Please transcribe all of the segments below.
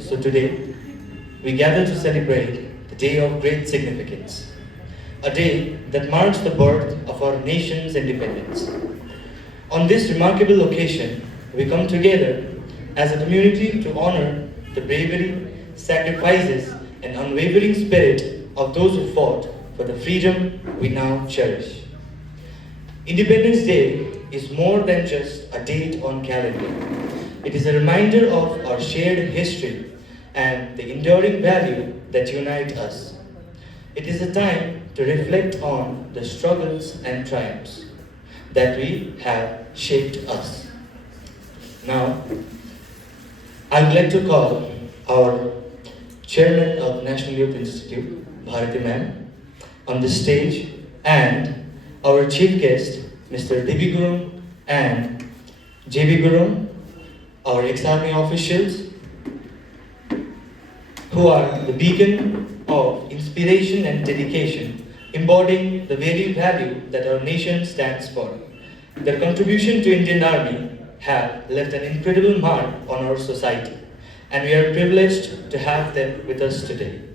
So today, we gather to celebrate the day of great significance, a day that marks the birth of our nation's independence. On this remarkable occasion, we come together as a community to honor the bravery, sacrifices, and unwavering spirit of those who fought for the freedom we now cherish. Independence Day is more than just a date on calendar. It is a reminder of our shared history and the enduring value that unite us. It is a time to reflect on the struggles and triumphs that we have shaped us. Now, I would like to call our Chairman of National Youth Institute, Bharati Ma'am, on the stage, and our chief guest, Mr. Divi Gurum and JB Gurum, our ex-army officials, who are the beacon of inspiration and dedication, embodying the very value that our nation stands for. Their contribution to Indian Army have left an incredible mark on our society, and we are privileged to have them with us today.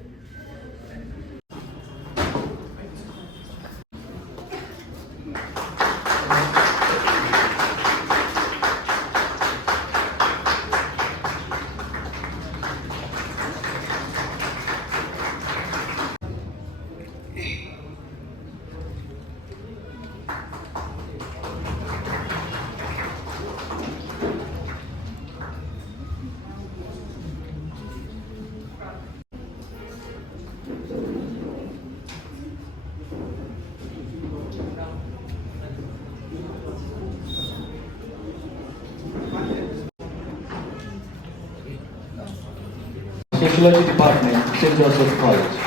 Sociology Department, St. Joseph College.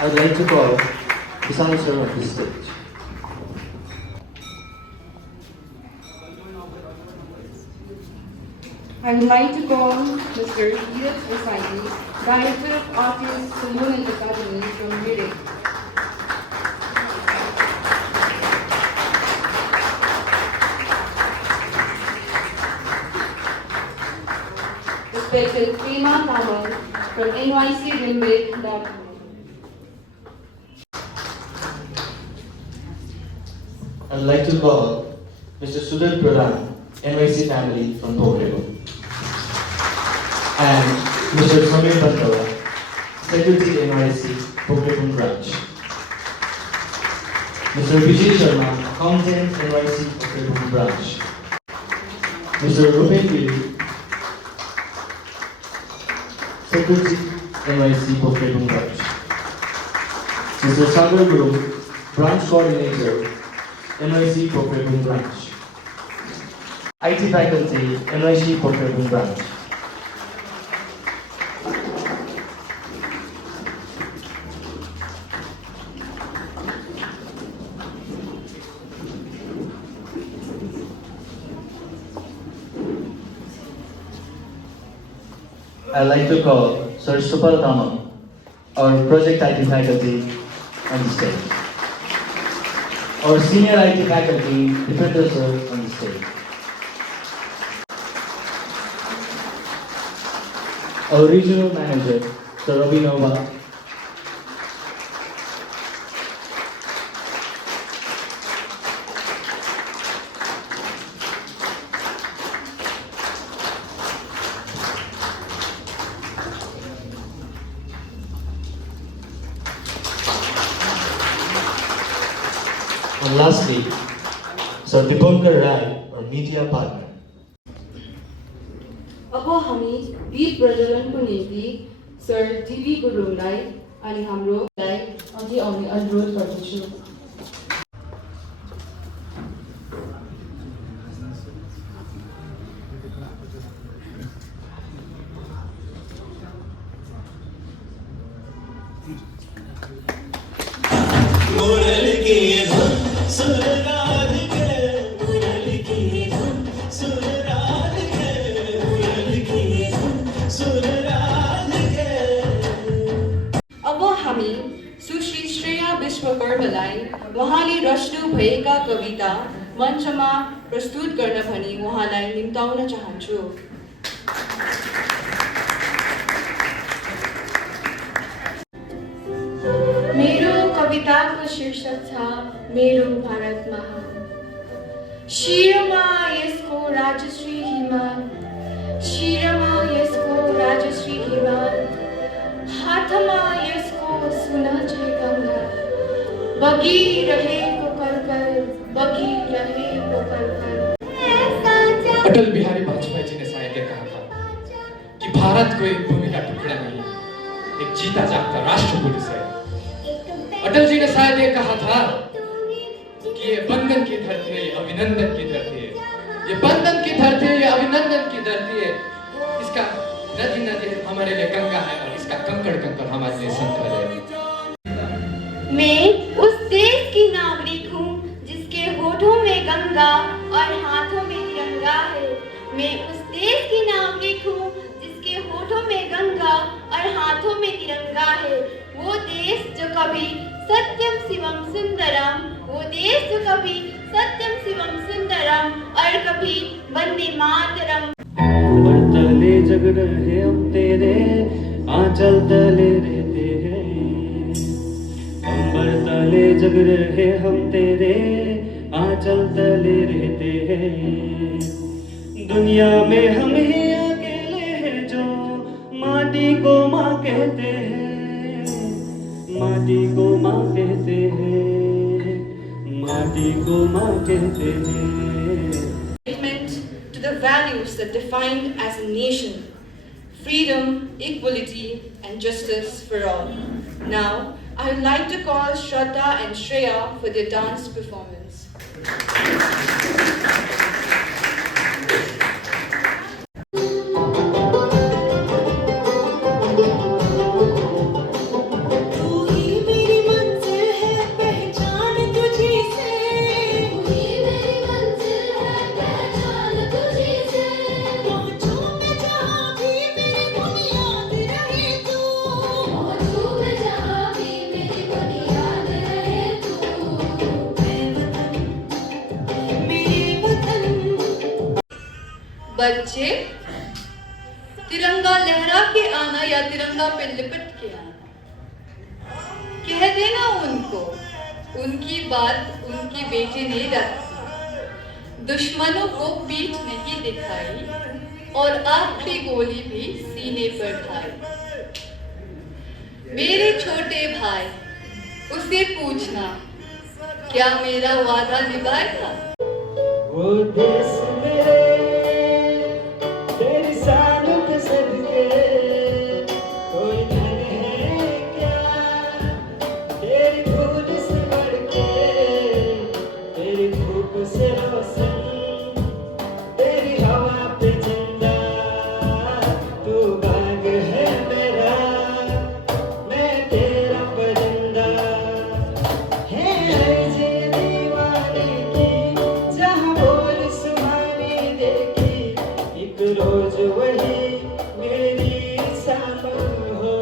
I would like to call the Son Sir of this stage. I would like to call Mr. Edith Osagi, Director of Artists Component Academy from Mirik. Respected Prima Kamal from NYC Rimbe Dartmouth. I would like to call Mr. Sudhir Pradhan, NYC family from Pokrebo. And Mr. Samir Bandawa, Secretary NYC, Pokrebo branch. Mr. Vijay Sharma, Accountant NYC, Pokrebo branch. Mr. Ruben Giri, Secretary NYC, Pokrebo branch. Mr. Sagar Guru, Branch Coordinator, NYC Pokrebo branch. IT Faculty, NYC Pokrebo branch. I'd like to call Sir Supal Tamang, our Project IT faculty, on the stage. Our Senior IT faculty, Dipendra Sir, on the stage. Our Regional Manager, Sir Ravi Nova. And lastly, Sir Dipankar Rai, our media partner. अब हामी गीत प्रज्वलनको निम्ति sir TV गुरुङलाई अनि हाम्रोलाई अघि आउने अनुरोध गर्दछु। Sooner रच्नु भएका कविता मञ्चमा प्रस्तुत गर्न भनी उहाँलाई निम्ताउन चाहन्छु। मेरो कविताको शीर्षक छ मेरो भारत महान। शिरमा यसको राजश्री हिमाल, शिरमा यसको राजश्री हिमाल, हातमा यसको सुनझै गङ्गा, बगिरहेको कलकल, बगिरहेको कलकल। अटल बिहारी वाजपेयी जी ने शायद ये कहा था कि भारत कोई भूमि का टुकड़ा नहीं, एक जीता जागता राष्ट्र पुरुष है। अटल जी ने शायद ये कहा था कि ये बंधन की धरती है, ये अभिनंदन की धरती है, ये बंधन की धरती है, ये अभिनंदन की धरती है। इसका नदी नदी हमारे लिए गंगा है और इसका कंकड़ कंकड़ हमारे लिए संकर है। मैं उस देश की नागरिक हूँ जिसके होठों में गंगा और हाथों में तिरंगा है। मैं उस देश की नागरिक हूँ जिसके होठों में गंगा और हाथों में तिरंगा है। वो देश जो कभी सत्यम शिवम सुंदरम, वो देश जो कभी सत्यम शिवम सुंदरम और कभी वंदे मातरम। तले जग रहे हम तेरे आंचल तले रहते हैं, अंबर तले जग रहे हम तेरे आंचल तले रहते हैं। दुनिया में हम ही अकेले हैं जो माटी को माँ कहते हैं, माटी को माँ कहते हैं, माटी को माँ कहते हैं। To the values that defined as a nation, freedom, equality, and justice for all. Now, I would like to call Shraddha and Shreya for their dance performance. बच्चे, तिरंगा लहरा के आना या तिरंगा पे लिपट के आना, कह देना उनको, उनकी बात उनकी बेटी ने रखी। दुश्मनों को पीठ नहीं दिखाई और आखिरी गोली भी सीने पर खाई। मेरे छोटे भाई, उसे पूछना क्या मेरा वादा निभाएगा? वो देश मेरे तेरी शान के सदके कोई धन है क्या, तेरी धूल से बढ़ के, तेरी धूप से रोशन, तेरी हवा पे जिंदा तू बाग है मेरा, मैं तेरा परिंदा। है जी दीवाने की जहाँ बोल सुहानी देखी, एक रोज वही मेरी शान हो।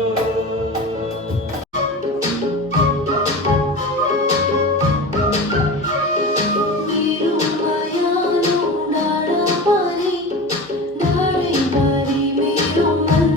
मेरो मायानो डाँडा पारी, डाँडै पारी मेरो मन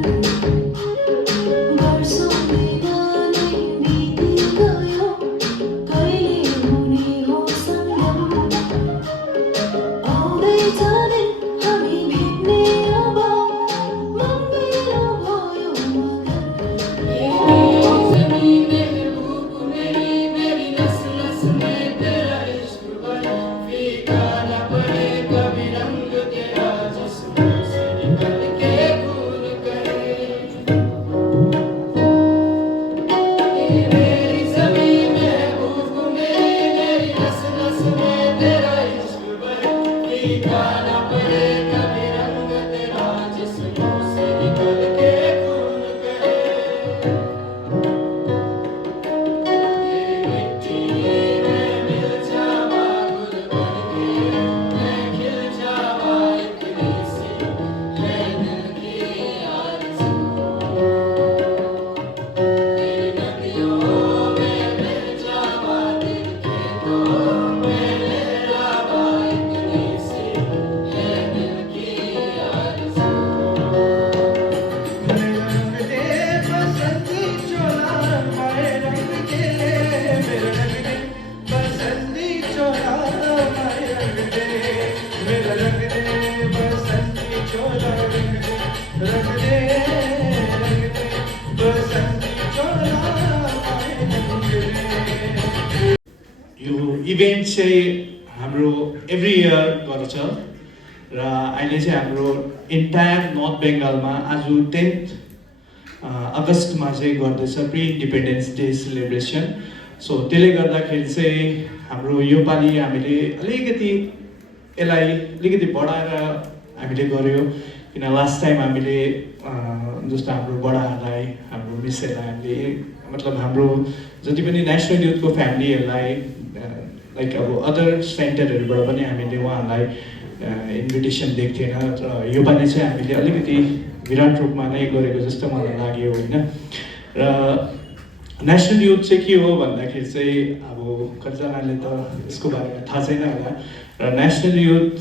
इभेन्ट चाहिँ हाम्रो एभ्री इयर गर्छ र अहिले चाहिँ हाम्रो इन्टायर नर्थ बेङ्गालमा आज 10 अगस्तमा चाहिँ गर्दैछ प्रि इन्डिपेन्डेन्स डे सेलिब्रेसन। सो त्यसले गर्दाखेरि चाहिँ हाम्रो योपालि हामीले अलिकति यसलाई अलिकति बढाएर हामीले गऱ्यो, किन लास्ट टाइम हामीले जस्तो हाम्रो बडाहरूलाई हाम्रो मिसहरूलाई हामीले मतलब हाम्रो जति पनि नेसनल युथको फ्यामिलीहरूलाई लाइक अब अदर सेन्टरहरूबाट पनि हामीले उहाँहरूलाई इन्भिटेसन दिएको थिएन र योपालि चाहिँ हामीले अलिकति विराट रूपमा नै गरेको जस्तो मलाई लाग्यो होइन। र नेसनल युथ चाहिँ के हो भन्दाखेरि चाहिँ अब कतिजनाले त यसको बारेमा थाहा छैन होला र national youth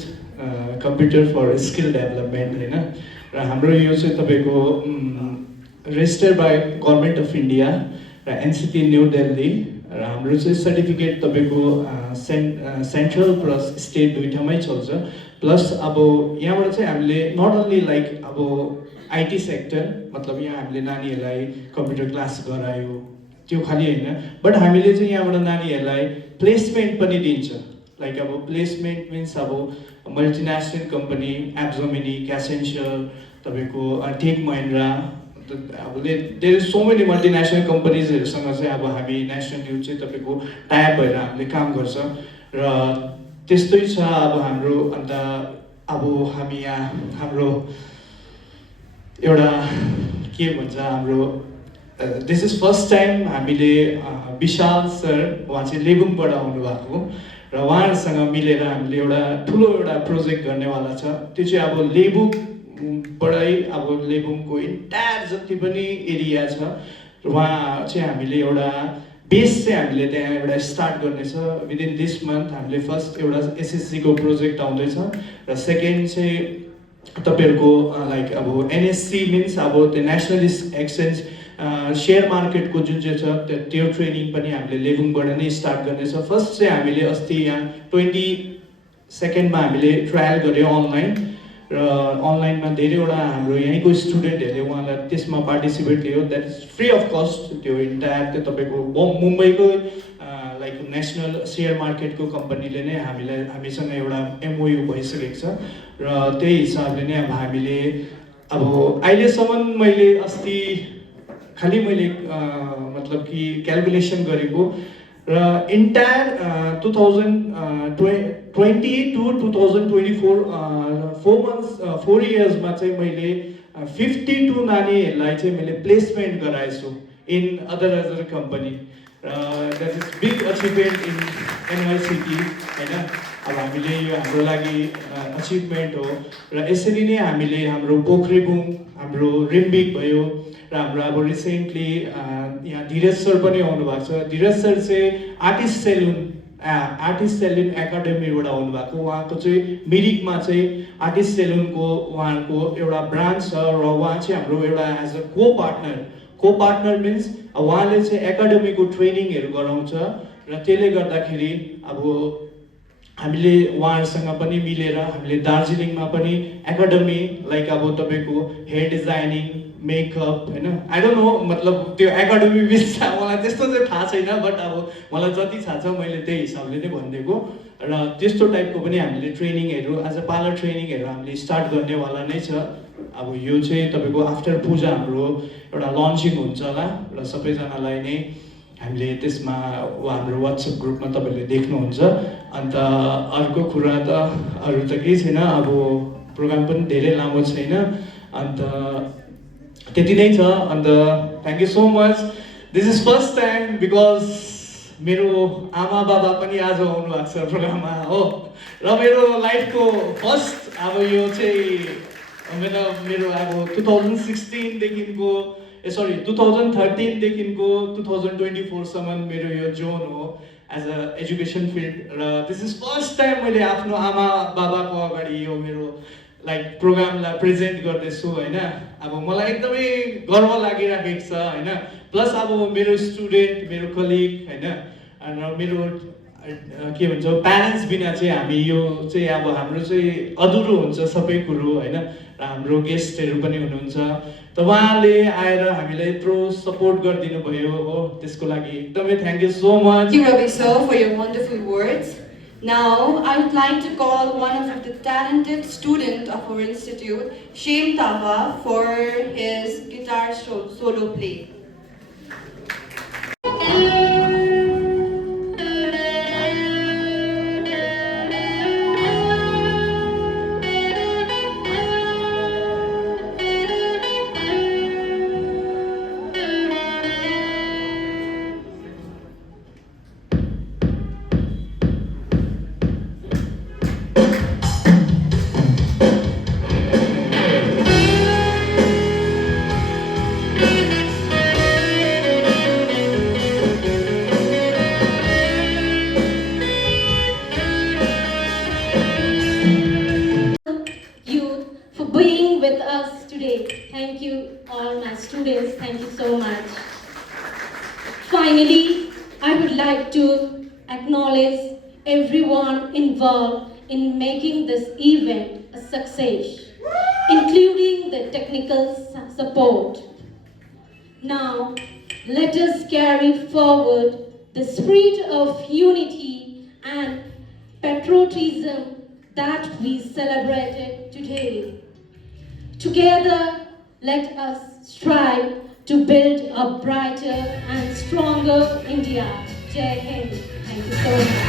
computer for skill development होइन र हाम्रो यो चाहिँ तपाईँको register by government of India र एनसिटी न्यू दिल्ली र हाम्रो चाहिँ सर्टिफिकेट तपाईँको सेन्ट्रल प्लस स्टेट दुईटामै चल्छ। प्लस अब यहाँबाट चाहिँ हामीले नट ओन्ली लाइक अब आइटी सेक्टर मतलब यहाँ हामीले नानीहरूलाई कम्प्युटर क्लास गरायो त्यो खालि होइन, बट हामीले चाहिँ यहाँबाट नानीहरूलाई प्लेसमेन्ट पनि दिन्छ। लाइक अब प्लेसमेन्ट मिन्स अब मल्टिनेसनल कम्पनी एप्जोमिनी, क्यासेन्सर, तपाईँको टेक महिन्द्रा, अब there is so many multinational कम्पनीजहरूसँग चाहिँ अब हामी नेसनल युथ चाहिँ तपाईँको टाइप भएर हामीले काम गर्छ र त्यस्तै छ अब हाम्रो। अन्त अब हामी यहाँ हाम्रो एउटा के भन्छ हाम्रो दिस इज फर्स्ट टाइम हामीले विशाल सर उहाँ चाहिँ लेबुङबाट आउनुभएको र उहाँहरूसँग मिलेर हामीले एउटा ठुलो एउटा प्रोजेक्ट गर्नेवाला छ। त्यो चाहिँ अब लेबुङबाटै अब लेबुङको इन्टायर जति पनि एरिया छ वहाँ चाहिँ हामीले एउटा बेस चाहिँ हामीले त्यहाँ एउटा स्टार्ट गर्नेछ विदिन दिस मन्थ। हामीले फर्स्ट एउटा एसएससीको प्रोजेक्ट आउँदैछ र सेकेन्ड चाहिँ तपाईँहरूको लाइक अब एनएससी मिन्स अब त्यो नेसनल एक्सचेन्ज सेयर मार्केटको जुन चाहिँ छ त्यो ट्रेनिङ पनि हामीले लेबुङबाट नै स्टार्ट गर्नेछ। फर्स्ट चाहिँ हामीले अस्ति यहाँ 22 हामीले ट्रायल गऱ्यो अनलाइन र अनलाइनमा धेरैवटा हाम्रो यहीँको स्टुडेन्टहरूले उहाँलाई त्यसमा participate Leo. That is free of cost. त्यो इन्टायर त्यो तपाईँको मुम्बईको लाइक नेसनल सेयर मार्केटको कम्पनीले नै हामीसँग एउटा एमओयू भइसकेको छ र त्यही हिसाबले नै अब हामीले अब अहिलेसम्म मैले अस्ति खालि मैले मतलब कि क्यालकुलेसन गरेको र इन्टायर 2020 to 2024 4 इयर्समा चाहिँ मैले 52 नानीहरूलाई चाहिँ मैले प्लेसमेन्ट गराएछु इन अदर कम्पनी र that is big achievement in NYCT होइन। अब हामीले यो हाम्रो लागि अचिभमेन्ट हो र यसरी नै हामीले हाम्रो पोखरेबुङ, हाम्रो रिम्बिक भयो र हाम्रो अब रिसेन्टली यहाँ धीरज सर पनि आउनु भएको छ। धीरज सर चाहिँ आर्टिस्ट सेलुन एकाडेमीबाट आउनुभएको। उहाँको चाहिँ मिरिकमा चाहिँ आर्टिस्ट सेलुनको उहाँको एउटा ब्रान्च छ र उहाँ चाहिँ हाम्रो एउटा एज अ को पार्टनर मिन्स उहाँले चाहिँ एकाडेमीको ट्रेनिङहरू गराउँछ र त्यसले गर्दाखेरि अब हामीले उहाँहरूसँग पनि मिलेर हामीले दार्जिलिङमा पनि एकाडेमी लाइक अब तपाईँको हेयर डिजाइनिङ, मेकअप होइन आई डोन्ट नो मतलब त्यो एकाडेमी बिच मलाई त्यस्तो चाहिँ थाहा छैन, बट अब मलाई जति थाहा छ मैले त्यही हिसाबले नै भनिदिएको र त्यस्तो टाइपको पनि हामीले ट्रेनिङहरू एज अ पार्लर ट्रेनिङहरू हामीले स्टार्ट गर्नेवाला नै छ। अब यो चाहिँ तपाईँको आफ्टर पूजा हाम्रो एउटा लन्चिङ हुन्छ होला र सबैजनालाई नै हामीले त्यसमा हाम्रो वाट्सएप ग्रुपमा तपाईँले देख्नुहुन्छ। अन्त अर्को कुरा त अरू त केही छैन, अब प्रोग्राम पनि धेरै लामो छैन, अन्त त्यति नै छ। अन्त thank you so much. This is first time because मेरो आमा बाबा पनि आज आउनु भएको छ प्रोग्राममा हो र मेरो लाइफको फर्स्ट अब यो चाहिँ मेरो अब 2016देखिको 2013देखिको 2024सम्म मेरो यो जोन हो एज अ एजुकेसन फिल्ड र दिस इज फर्स्ट टाइम मैले आफ्नो आमा बाबाको अगाडि यो मेरो लाइक प्रोग्रामलाई प्रेजेन्ट गर्दैछु होइन। अब मलाई एकदमै गर्व लागिरहेको छ होइन। प्लस अब मेरो स्टुडेन्ट, मेरो कलिग होइन र मेरो के भन्छ प्यारेन्ट्स बिना चाहिँ हामी यो चाहिँ अब हाम्रो चाहिँ अधुरो हुन्छ सबै कुरो होइन। र र हाम्रो गेस्टहरू पनि हुनुहुन्छ त उहाँले आएर हामीलाई यत्रो सपोर्ट गरिदिनु भयो हो त्यसको लागि एकदमै thank you so much Thank you, Ravi sir, for your wonderful words. Now, I would like to call one of the talented student of our institute, Shem Tava, for his guitar solo play. Youth for being with us today. Thank you, all my students. Thank you so much. Finally, I would like to acknowledge everyone involved in making this event a success, including the technical support. Now, let us carry forward the spirit of unity and patriotism that we celebrated today. Together, let us strive to build a brighter and stronger India. Jai Hind. Thank you so much.